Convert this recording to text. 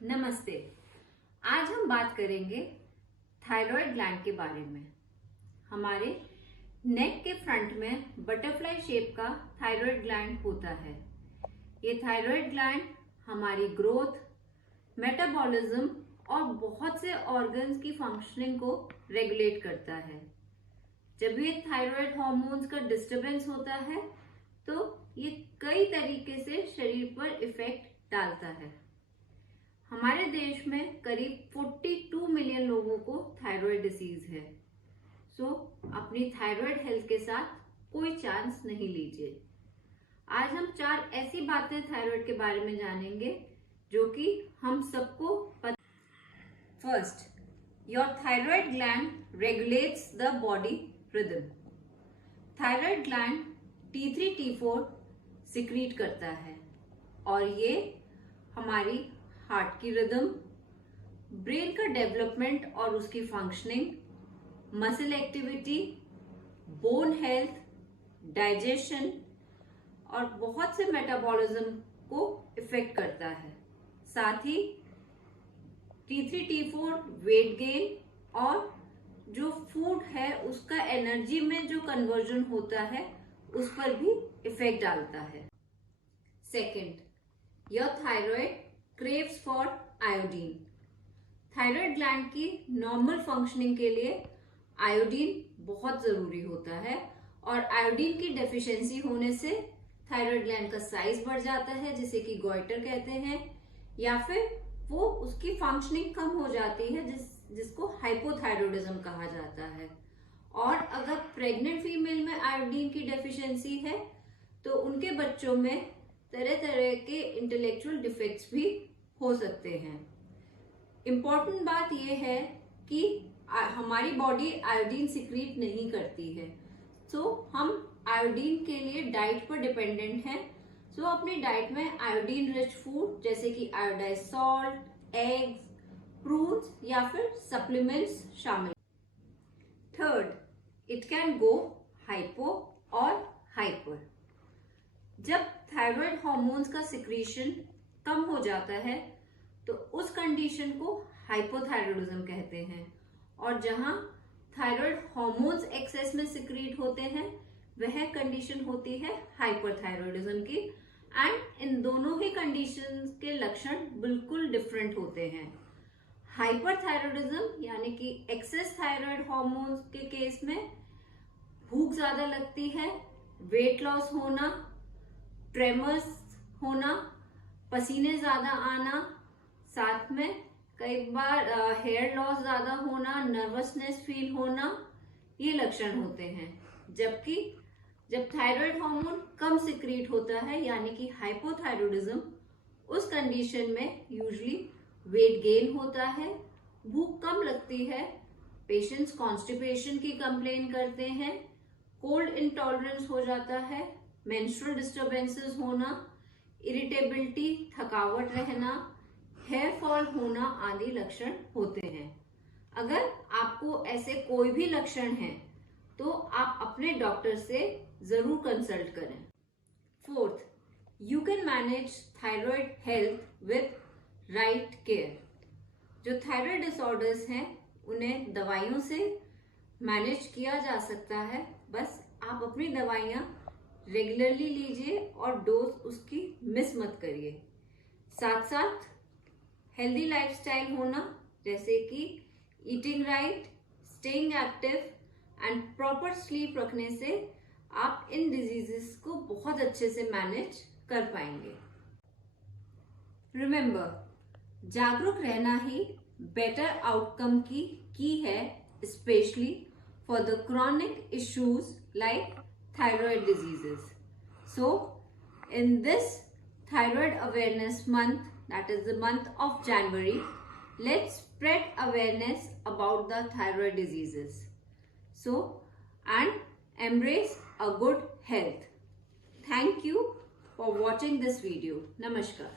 नमस्ते। आज हम बात करेंगे थायराइड ग्लैंड के बारे में। हमारे नेक के फ्रंट में बटरफ्लाई शेप का थायराइड ग्लैंड होता है। ये थायराइड ग्लैंड हमारी ग्रोथ, मेटाबॉलिज्म और बहुत से ऑर्गन्स की फंक्शनिंग को रेगुलेट करता है। जब ये थायराइड हार्मोन्स का डिस्टरबेंस होता है तो ये कई तरीके से शरीर पर इफेक्ट डालता है। हमारे देश में करीब 42 मिलियन लोगों को थायराइड डिसीज है। सो अपनी थायराइड हेल्थ के साथ कोई चांस नहीं लीजिए। आज हम 4 ऐसी बातें थायराइड के बारे में जानेंगे जो कि हम सबको पता। First, your thyroid gland regulates the body rhythm. Thyroid gland T3 T4 secrete करता है और ये हमारी हार्ट की रिदम, ब्रेन का डेवलपमेंट और उसकी functioning, muscle activity, bone health, digestion और बहुत से मेटाबॉलिज्म को इफेक्ट करता है। साथ ही T3 T4 वेट गेन और जो फूड है उसका एनर्जी में जो कन्वर्जन होता है उस पर भी इफेक्ट डालता है। Second, your thyroid craves for iodine. Thyroid gland की नॉर्मल फंक्शनिंग के लिए आयोडीन बहुत जरूरी होता है और आयोडीन की डेफिशिएंसी होने से थायराइड ग्लैंड का साइज बढ़ जाता है, जिसे कि गॉइटर कहते हैं, या फिर वो उसकी फंक्शनिंग कम हो जाती है जिसको हाइपोथायरॉयडिज्म कहा जाता है। और अगर प्रेग्नेंट फीमेल में आयोडीन की डेफिशिएंसी है तो उनके बच्चों में तरह तरह के इंटेलेक्चुअल डिफेक्ट्स भी हो सकते हैं। इम्पॉर्टेंट बात यह है कि हमारी बॉडी आयोडीन सिक्रीट नहीं करती है, सो हम आयोडीन के लिए डाइट पर डिपेंडेंट हैं। सो अपनी डाइट में आयोडीन रिच फूड जैसे कि आयोडाइज्ड सॉल्ट, एग्स, फ्रूट्स या फिर सप्लीमेंट्स शामिल। Third, it can go hypo और हाइपर। जब थायराइड हार्मोन्स का सिक्रीशन कम हो जाता है तो उस कंडीशन को हाइपोथायरॉयडिज्म कहते हैं, और जहां थायराइड हार्मोन्स एक्सेस में सिक्रीट होते हैं वह कंडीशन होती है हाइपरथायरॉयडिज्म की। एंड इन दोनों ही कंडीशंस के लक्षण बिल्कुल डिफरेंट होते हैं। हाइपरथायरॉयडिज्म यानी कि एक्सेस थायराइड हार्मोन्स के केस में भूख ज्यादा लगती है, वेट लॉस होना, ट्रेमर्स होना, पसीने ज्यादा आना, साथ में कई बार हेयर लॉस ज्यादा होना, नर्वसनेस फील होना, ये लक्षण होते हैं। जबकि जब थायराइड हार्मोन कम सिक्रीट होता है यानी कि हाइपोथायरॉयडिज्म, उस कंडीशन में यूजुअली वेट गेन होता है, भूख कम लगती है, पेशेंट्स कॉन्स्टिपेशन की कंप्लेन करते हैं, कोल्ड इंटॉलरेंस हो जाता है, मेंस्ट्रुअल डिस्टर्बेंसेस होना, इरिटेबिलिटी, थकावट रहना, हेयर फॉल होना आदि लक्षण होते हैं। अगर आपको ऐसे कोई भी लक्षण हैं तो आप अपने डॉक्टर से जरूर कंसल्ट करें। Fourth, you can manage thyroid health with right care. जो थायराइड डिसऑर्डर्स हैं उन्हें दवाइयों से मैनेज किया जा सकता है, बस आप अपनी दवाइयां रेगुलरली लीजिए और डोज उसकी मिस मत करिए। साथ साथ हेल्दी लाइफस्टाइल होना जैसे कि eating right, staying active and proper sleep रखने से आप इन डिजीजेस को बहुत अच्छे से मैनेज कर पाएंगे। रिमेंबर, जागरूक रहना ही बेटर आउटकम की है, specially for the chronic issues like thyroid diseases. So, in this Thyroid Awareness Month, that is the month of January, let's spread awareness about the thyroid diseases. So, and embrace a good health. Thank you for watching this video. Namaskar.